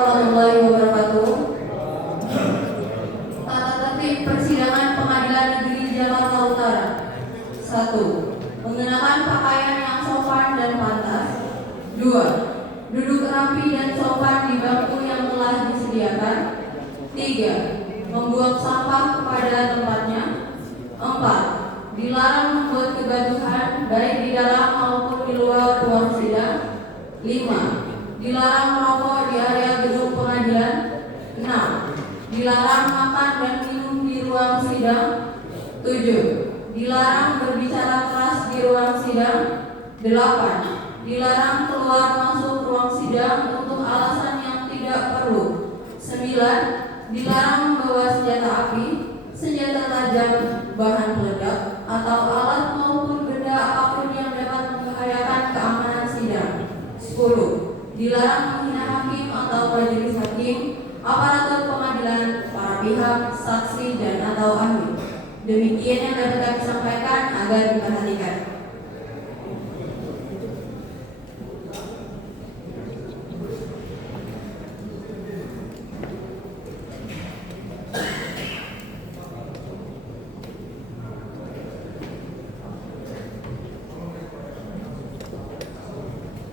Warahmatullahi wabarakatuh. Tata tertib persidangan Pengadilan Negeri Jakarta Utara. 1. Mengenakan pakaian yang sopan dan pantas. 2. Duduk rapi dan sopan di bangku yang telah disediakan. 3. Membuang sampah kepada tempatnya. 4. Dilarang membuat kegaduhan baik di dalam maupun di luar ruang sidang. 5. Dilarang merokok di area gedung pengadilan. 6. Dilarang makan dan minum di ruang sidang. 7. Dilarang berbicara keras di ruang sidang. 8. Dilarang keluar masuk ruang sidang untuk alasan yang tidak perlu. 9. Dilarang membawa senjata api, senjata tajam, bahan peledak, atau alat maupun benda apapun yang dapat membahayakan keamanan sidang. 10. Dilarang menghina hakim atau majelis hakim, aparatur pengadilan, para pihak, saksi, dan atau ahli. Demikian yang dapat kami sampaikan agar diperhatikan.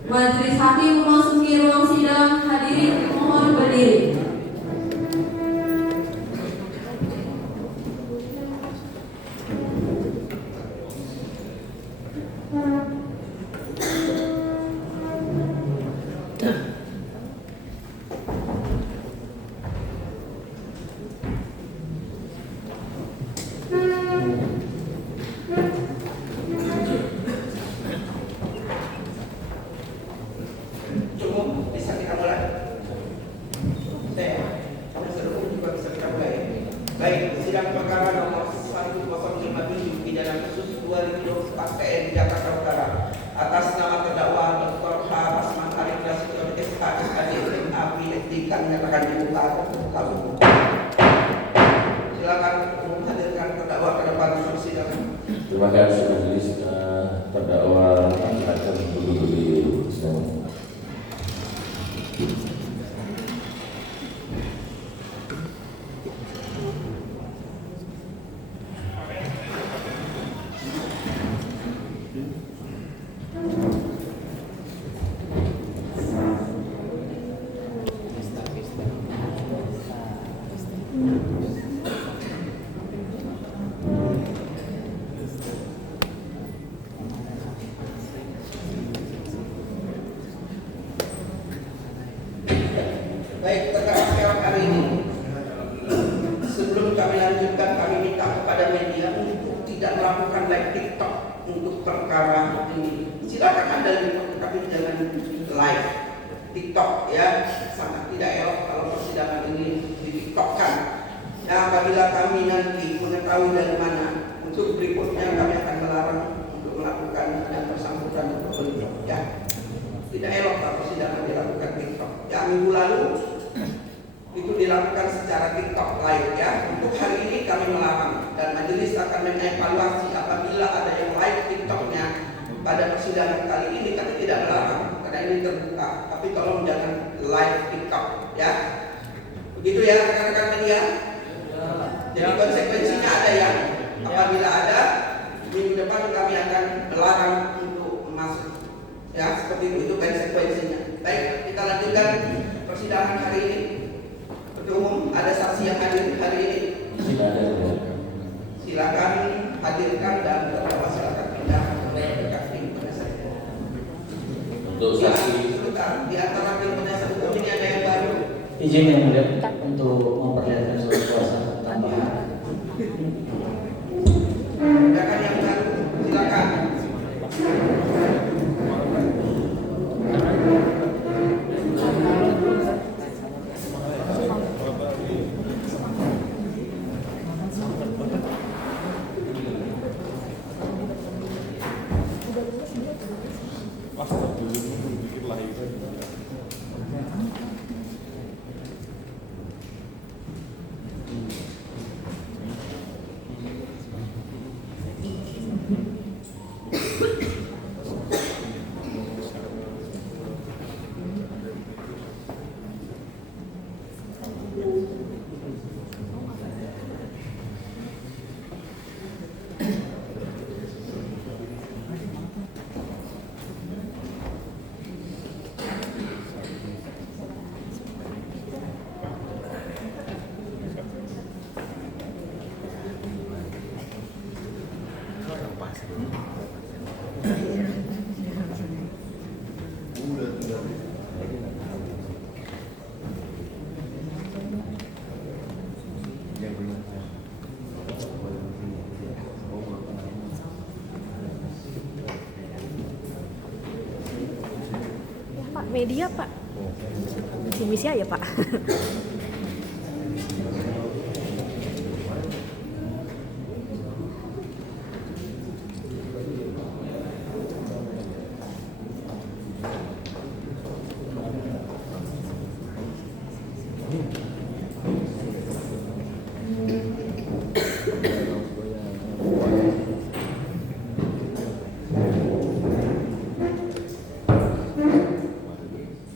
Majelis hakim memasuki ruang sidang. Hadirin mohon berdiri. Baik, sidang perkara nomor 1057 pidana kasus 2024 PN Jakarta Utara atas nama terdakwa Dr. H. Basman Arif Nasution SK SKD MA PhD kami nyatakan dibuka terbuka umum. Silakan umum hadirkan terdakwa ke depan persidangan. Terima kasih majelis. Terdakwa akan duduk di persidangan. Baik, terkait sekarang hari ini, sebelum kami lanjutkan, kami minta kepada media untuk tidak melakukan live TikTok untuk perkara ini. Silakan Anda lihat, tapi jangan live TikTok ya. Sangat tidak elok kalau persidangan ini di TikTokkan. Nah, apabila kami nanti mengetahui dari mana, untuk berikutnya kami akan melarang untuk melakukan dan bersangkutan untuk TikTok ya. Tidak elok kalau persidangan dilakukan TikTok. Ya, minggu lalu itu dilakukan secara TikTok live ya. Untuk hari ini kami melarang dan majelis akan mengevaluasi apabila ada yang live TikToknya pada persidangan kali ini. Kami tidak melarang karena ini terbuka, tapi tolong jangan live TikTok ya. Begitu ya rekan-rekan media. Jadi konsekuensinya ada ya. Apabila ada, minggu depan kami akan melarang untuk masuk ya. Seperti itu konsekuensinya. Baik, kita lanjutkan persidangan hari ini. Umum, ada saksi yang hadir hari ini. Silakan hadirkan dan terdakwa silakan pindah ke tim penasihat. Untuk saksi di antara tim penasihat hukum ini ada yang baru. Izin yang mulia untuk memperlihatkan surat kuasa tambahan. Silakan yang baru, silakan. media Pak. Misi ya Pak.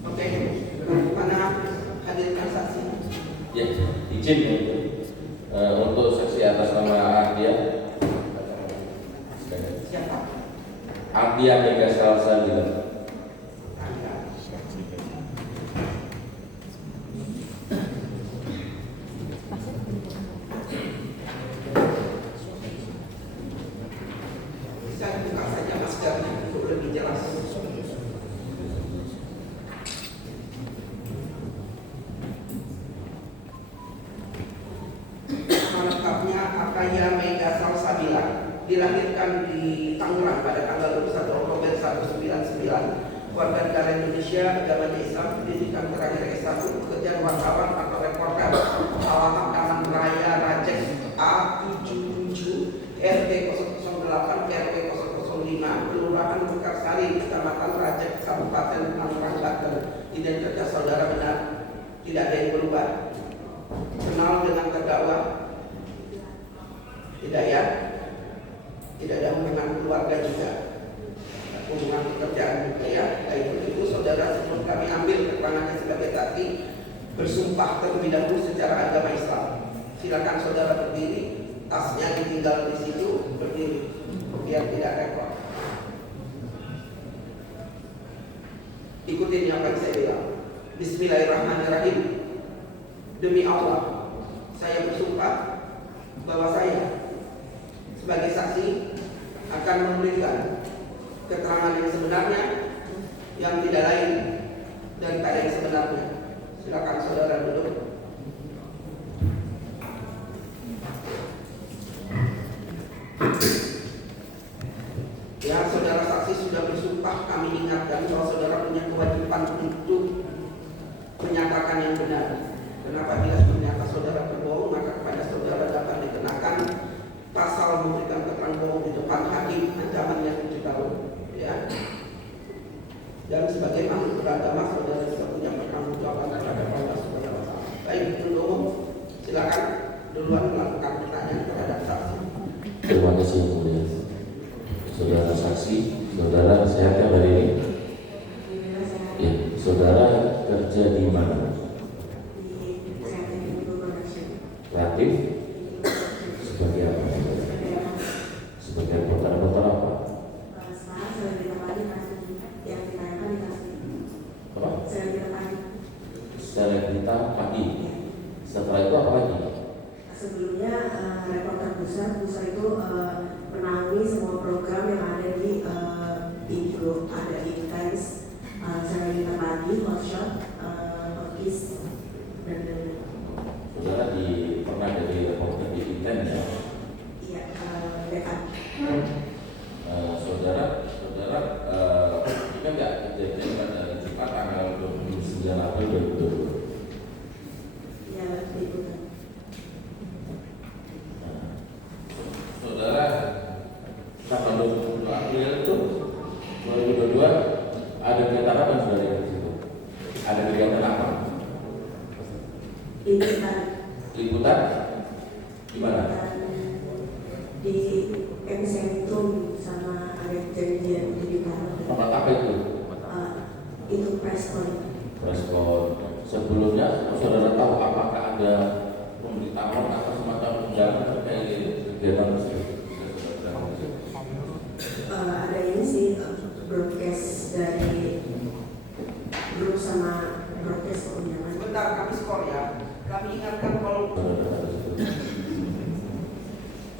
Oke, mana hadirkan saksi? Ya, izin untuk saksi atas nama Ardia. Siapa? Ardia Mega Salsa Bila. Anda. Bisa buka saja maskernya untuk lebih jelas. Lengkapnya Akaya Mega Salsabila dilahirkan di Tangerang pada tanggal 21 Oktober 1999, warga negara Indonesia, agamanya Islam, pendidikan terakhir S1, pekerjaan wartawan atau reporter, alamat Taman Raya Rajek A77 RT 008 RW 005 Kelurahan Mekarsari, Kecamatan Rajek, Kabupaten Tangerang, Banten. Identitas saudara benar, tidak ada yang berubah. Kenal dengan terdakwa? Tidak ya? Tidak ada hubungan keluarga juga, hubungan pekerjaan juga ya. Baik, itu saudara sebelum kami ambil keterangannya sebagai saksi bersumpah terlebih dahulu secara agama Islam. Silakan saudara berdiri, tasnya ditinggal di situ, berdiri biar tidak repot. Ikutin apa yang saya bilang. Bismillahirrahmanirrahim. Demi Allah, saya bersumpah bahwa saya sebagai saksi akan memberikan keterangan yang sebenarnya, yang tidak lain daripada yang sebenarnya. Silakan saudara duduk. Ya, saudara saksi sudah bersumpah, kami ingatkan bahwa saudara punya kewajiban untuk menyatakan yang benar. Dan apabila ternyata saudara berbohong, maka kepada saudara dapat dikenakan pasal memberikan keterangan bohong di depan hakim, ancamannya 7 tahun. Ya. Dan sebagai makhluk beragama, saudara juga punya pertanggungjawaban terhadap Allah Subhanahu wa Ta'ala. Baik, untuk umum, silakan duluan melakukan pertanyaan terhadap saksi. Terima kasih yang mulia. Saudara saksi, saudara sehat ya hari ini? Ya, saudara kerja di mana? Kreatif? Sebagai apa? Sebagai reporter apa? Sekarang saya ditempati yang ditanyakan dikasih. Apa? Saya ditempati. Selebrita pagi. Setelah itu apa lagi? Sebelumnya reporter besar itu menangani semua program yang ada di Indigo, ada Intense, saya ditempati workshop, Hokis, dan Saudara pernah jadi reporter di Inten ya? iya, dekat. Saudara ingat nggak kejadian pada Jumat tanggal 29 April 2022? Iya, diikutan. Saudara tanggal 22 April itu 2022 ada kegiatan apa saudara di situ? Ada kegiatan apa? Liputan di mana? Di Epicentrum sama ada janjian di Taman. Tempat apa itu? Itu preskon. Respon. Sebelumnya saudara tahu apakah ada pemberitahuan atau semacam undangan terkait kegiatan tersebut? Ada ini sih broadcast dari grup sama broadcast keundangan. Sebentar, kami skor ya. Kami ingatkan kalau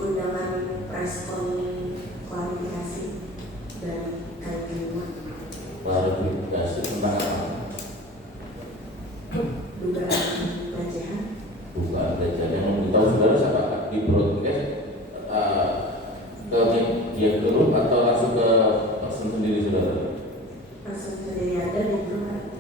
Undangan preskon klarifikasi dari KPU. Klarifikasi tentang apa? Dugaan pelecehan. Bukan pelecehan. Yang memberitahu saudara siapa? Di broadcast ke media grup atau langsung ke person sendiri saudara? Person sendiri ada di grup.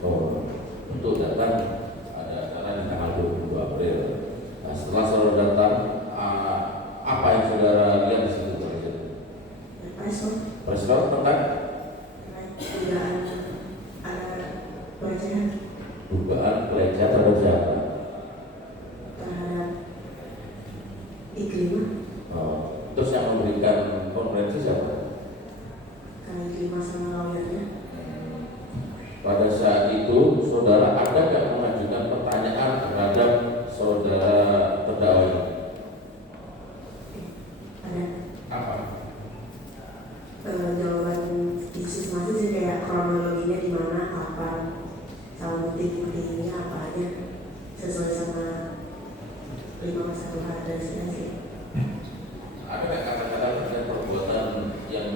Peristiwa tentang dugaan ada pelecehan dugaan pelecehan terhadap siapa? terhadap Iklima, Terus yang memberikan konferensi siapa? karena Iklima sama lawyernya. Pada saat itu saudara ada nggak mengajukan pertanyaan terhadap saudara terdakwa ini? Ada Apa? jawaban isu masih sih kayak kronologinya di mana apa sama bukti-buktinya apa aja sesuai sama 5 dan sih. Ada nggak kata-kata terkait perbuatan yang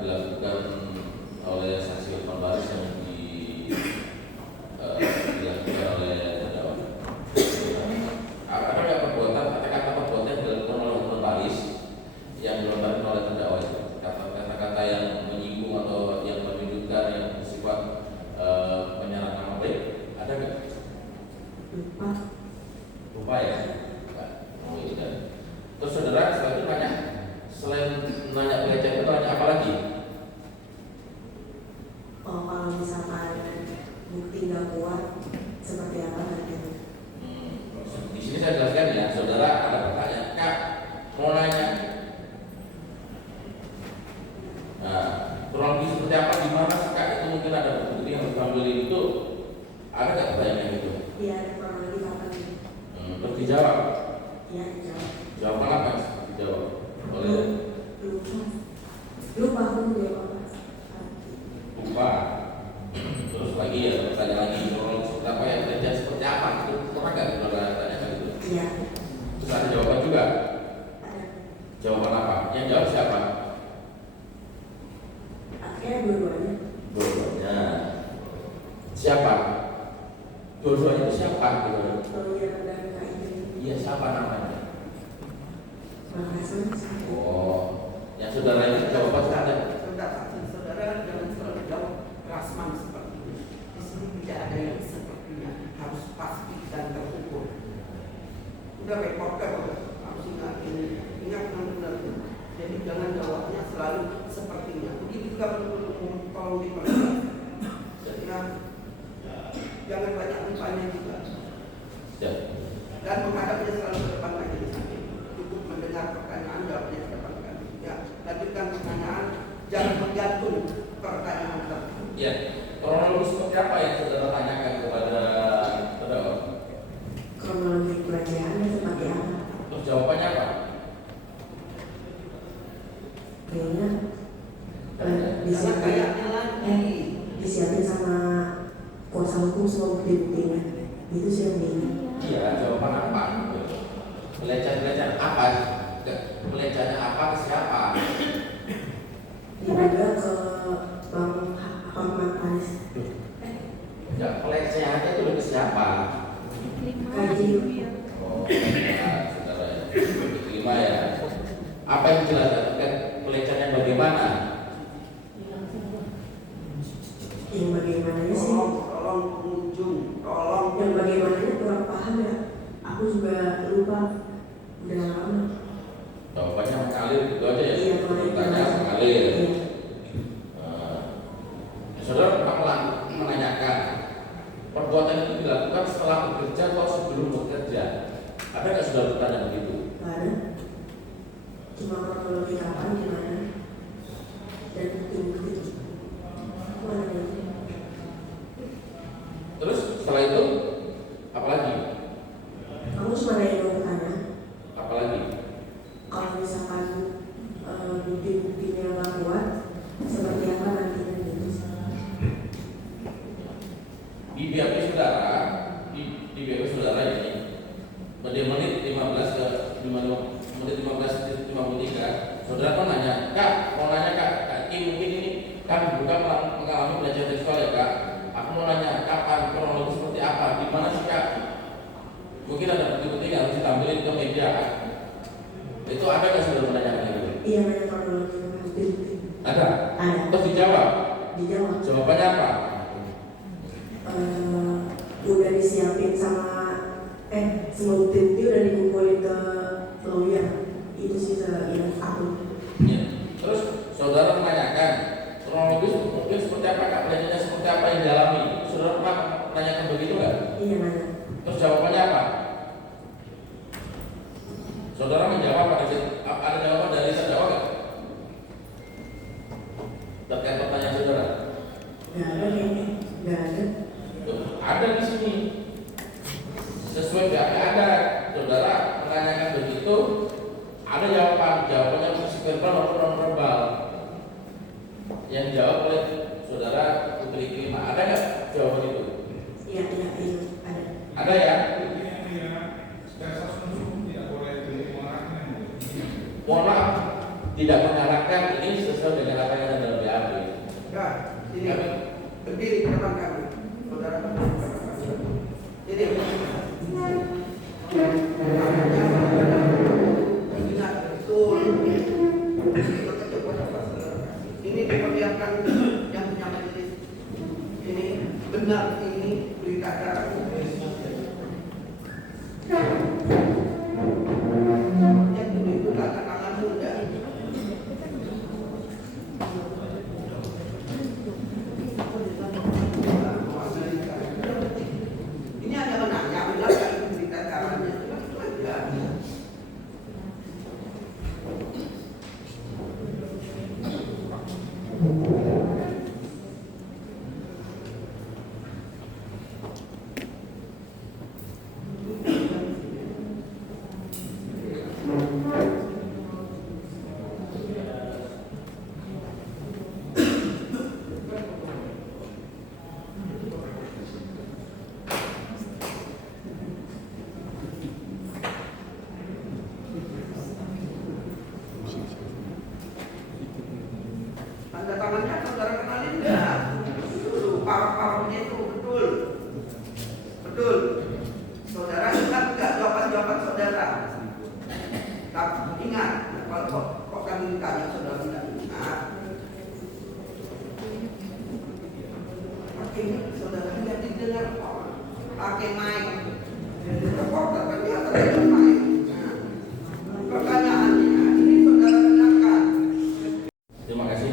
dilakukan oleh saksi Irfan Baris yang dilakukan oleh terdakwa? Ada nggak perbuatan kata-kata perbuatan yang dilakukan oleh Irfan Baris yang dilontarkan oleh terdakwa itu? Kata-kata yang menyinggung atau yang menunjukkan yang bersifat menyerang nama baik, ada nggak? Lupa ya? Oh, itu kan. Terus saudara setelah itu nanya, selain nanya pelecehan itu nanya apa lagi? Oh, kalau misalkan bukti nggak kuat seperti apa nanti? Di sini saya jelaskan ya, saudara ada pertanyaan, Kak, mau nanya. Nah, kurang lebih seperti apa, di mana sih Kak itu mungkin ada bukti yang diambil itu, ada nggak pertanyaan itu? Iya, ada kronologi kapan? Terus dijawab, Iya, dijawab. jawaban apa? Dijawab oleh Lupa aku jawab apa? lupa. Terus lagi ya, tanya lagi, kronologi seperti apa ya, pelecehan seperti apa? Itu pernah nggak saudara tanyakan itu? Iya, Terus ada jawaban juga. ada. Jawaban apa? Yang jawab siapa? Akhirnya dua-duanya. Dua-duanya. Siapa? Dua-duanya itu siapa? Gitu. Lawyer dan Kak Ibu. Iya, siapa namanya? Makasih. Oh, yang saudara ini jawaban ada. Saudara jangan selalu jawab rasman seperti ini. Di sini tidak ada yang sepertinya, harus pasti dan terukur. Udah reporter harus ingat ini, ingat benar-benar. Jadi jangan jawabnya selalu sepertinya. Begitu juga penuntut umum tolong diperhatikan. Jadi jangan banyak bertanya juga. Ya. Dan menghadapnya selalu ke depan lagi. Cukup mendengar pertanyaan, jawabnya ke depan lagi. Ya, lanjutkan pertanyaan, jangan menggantung pertanyaan tersebut. Ya. Kronologi seperti apa yang saudara tanyakan kepada terdakwa? Kronologi pelecehannya seperti apa? Terus jawabannya apa? Kayaknya Karena kayaknya lagi. disiapin sama kuasa hukum semua bukti-buktinya. Itu sih yang diingat. Iya, jawaban apa? Pelecehan apa? Pelecehannya apa ke siapa? Diduga ke Bang Ahmad Anis. Ya, pelecehannya itu ke siapa? Kaji. Oh, saudara ya. Kelima ya. Apa yang dijelaskan terkait pelecehannya bagaimana? Yang bagaimananya sih? Tolong pengunjung, tolong. Yang bagaimananya kurang paham ya. Aku juga lupa. Udah lama. Jawabannya mengalir gitu aja ya. Iya, Tanya mengalir. Iya. Saudara pernah menanyakan perbuatan itu dilakukan setelah bekerja atau sebelum bekerja? Ada nggak saudara bertanya begitu? Gak ada. Cuma kronologi kapan, gimana. Dan bukti-bukti. Mana ya? Terus setelah itu apa lagi? Kamu cuma ada yang mau tanya. Apa lagi? Kalau misalkan bukti-buktinya nggak kuat, seperti apa nantinya gitu? Di BAP saudara, di BAP saudara ini menit 15 ke 53, saudara kan nanya, Kak, mau nanya Kak Ki mungkin ini kan bukan mengalami pelecehan seksual ya Kak. Aku mau nanya kapan, kronologi seperti apa, di mana sih Kak? Mungkin ada bukti-bukti yang harus ditampilin ke media Kak. Itu ada nggak saudara menanyakan itu? Iya, banyak kronologi bukti-bukti. Ada. Ada. Terus dijawab. Dijawab. Jawabannya apa? Udah disiapin sama semua bukti-bukti udah dikumpulin ke lawyer. Itu sih yang aku. Ya. Terus saudara menanyakan kronologis mungkin seperti apa, Kak, kejadiannya seperti apa yang dialami. Saudara pernah menanyakan begitu nggak? Iya nanya. Terus jawabannya apa? Saudara menjawab ada jawaban dari terdakwa nggak? Terkait pertanyaan saudara? Nggak ada kayaknya. Nggak ada. Tuh, ada di sini. Sesuai BAP ada. Saudara menanyakan begitu, ada jawabannya bersifat verbal maupun non verbal. Yang dijawab oleh saudara Putri Klima. Ada nggak jawaban itu? Iya ada. Ada ya? Mohon maaf, tidak menyalahkan, ini sesuai dengan apa yang ada dalam BAP. Enggak, ini berdiri ke depan kami, saudara. Jadi ingat betul. Ini diperlihatkan yang punya majelis. Ini benar, ini berita acara. Yang ini bukan tangan muda. Ini hanya menanya, benar nggak itu berita acaranya? Itu aja. Tanda tangannya saudara kenalin enggak? Parah-parahnya itu betul. Betul. Saudara ingat enggak jawaban-jawaban saudara? Tak ingat. Kalau kok kami ditanya saudara tidak ingat. Pakai saudara tidak didengar orang. Pakai mic. Reporter kan dia terdengar mic. Nah, pertanyaannya ini saudara dengarkan. Terima kasih.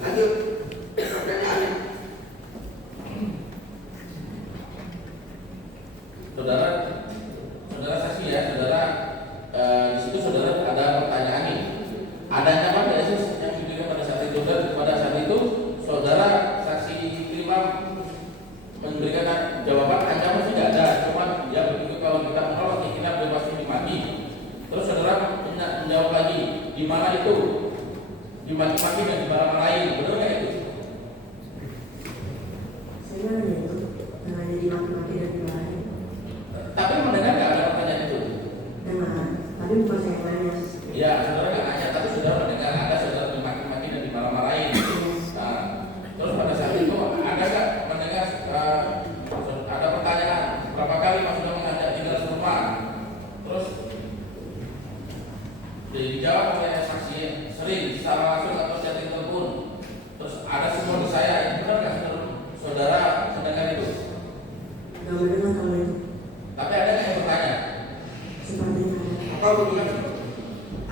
Lanjut pertanyaannya. Saudara saksi ya, di situ saudara ada pertanyaan nih. Adanya apa yang diberikan pada saat itu, dan pada saat itu saudara saksi Klima memberikan jawaban ancaman tidak ada, cuma ya begitu kalau kita menolak kita bebas dimaki. Terus saudara menjawab lagi, di mana itu? Dimaki-maki dan dimarahin, benar nggak itu? Saya nanya itu. Nanya dimaki-maki dan dimarahin. Tapi mendengar nggak ada pertanyaan itu? Dengar. Tapi bukan saya nanya. Ya, saudara nggak nanya, tapi saudara mendengar ada saudara dimaki-maki dan dimarah-marahin. Nah, terus pada saat itu ada nggak mendengar ada pertanyaan berapa kali Mas sudah mengajak tinggal serumah? Terus dijawab oleh saksi sering secara langsung atau secara telepon. Terus ada semua di saya, benar nggak saudara mendengar itu? Gak mendengar kalau itu. Tapi ada nggak yang bertanya? Sepertinya ada. Apa bukan?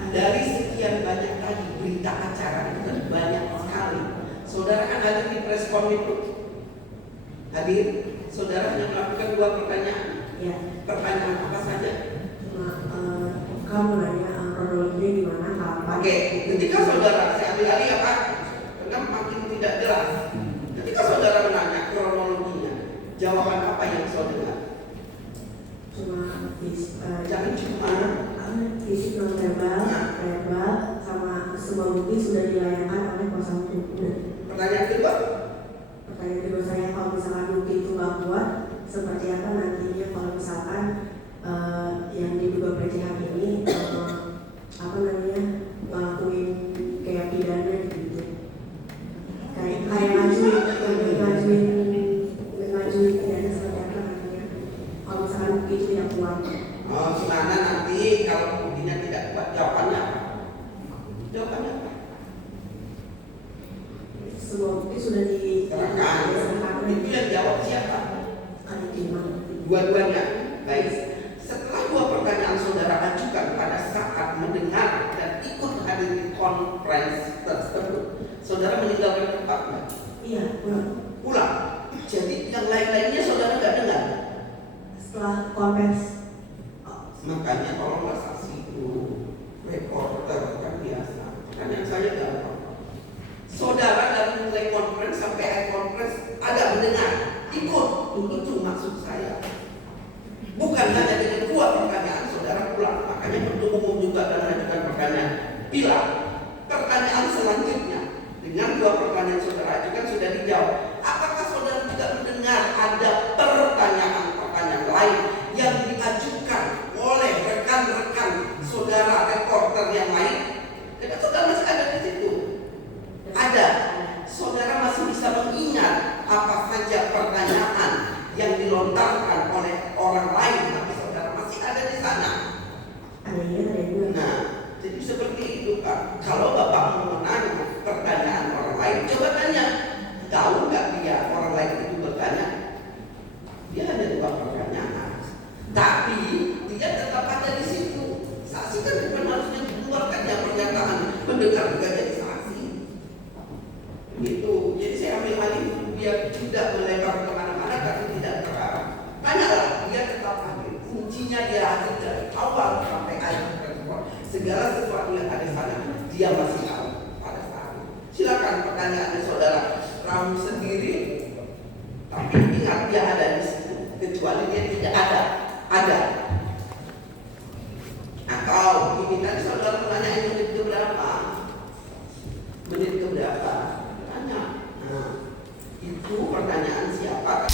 Dari sekian banyak tadi berita acara itu kan banyak sekali. Saudara kan hadir di preskon itu. Hadir, saudara hanya melakukan 2 pertanyaan. Ya. Pertanyaan apa saja? Cuma kamu nanya kronologinya gimana, kapan? Oke, ketika saudara, saya alih-alih ya Pak, karena makin tidak jelas. Ketika saudara menanya kronologinya, jawaban apa yang saudara? Cuma Jangan cuma fisik non verbal sama semua bukti sudah dilayangkan oleh kuasa hukum. pertanyaan kedua. Pertanyaan kedua saya, kalau misalkan bukti itu nggak kuat, seperti apa nantinya kalau misalkan yang diduga pelecehan ini ngelakuin kayak pidana gitu, kayak ngajuin pidana seperti apa nantinya kalau misalkan bukti itu tidak kuat. Oh, gimana nanti kalau buktinya tidak kuat, jawabannya apa? Jawabannya apa? Semua bukti sudah Serahkan. Itu yang jawab siapa? Dua-duanya. Baik. Setelah 2 pertanyaan saudara ajukan pada saat mendengar dan ikut hadir di konferensi Ulang. Jadi yang lain-lainnya saudara nggak dengar. Setelah konvers. Makanya tolonglah saksi itu reporter kan biasa. Kan yang saya nggak apa-apa. Saudara dari mulai konferensi sampai akhir konferensi ada mendengar, ikut. Itu maksud saya. Bukan hanya dengan dua pertanyaan saudara pulang. Makanya penuntut umum juga akan mengajukan pertanyaan. Bila pertanyaan selanjutnya dengan dua pertanyaan saudara ajukan sudah dijawab, apakah saudara juga mendengar ada pertanyaan-pertanyaan lain yang diajukan oleh rekan-rekan saudara reporter yang lain? Karena saudara masih ada di situ. Ada. Saudara masih bisa mengingat apa saja pertanyaan yang dilontarkan oleh orang lain, tapi saudara masih ada di sana. Ada ya, ada dua. Nah, jadi seperti itu Pak. Kalau Bapak mau menanya pertanyaan orang lain, coba tanya, tahu nggak dia orang lain itu bertanya? Dia ada dua pertanyaan, tapi dia tetap ada di situ. Saksi kan bukan harusnya dikeluarkannya pernyataan mendengar juga jadi saksi. Gitu. Jadi saya ambil alih biar tidak melebar kemana-mana tapi tidak terarah. Tanyalah, dia tetap hadir. Kuncinya dia hadir dari awal sampai akhir. Segala sesuatu yang ada di sana dia masih tahu pada saat itu. Silakan pertanyaannya saudara ramu sendiri, tapi ingat dia ada di situ. Kecuali dia tidak ada. Atau ini tadi saudara menanya menit keberapa? Menit keberapa? Tanya. Nah, itu pertanyaan siapa?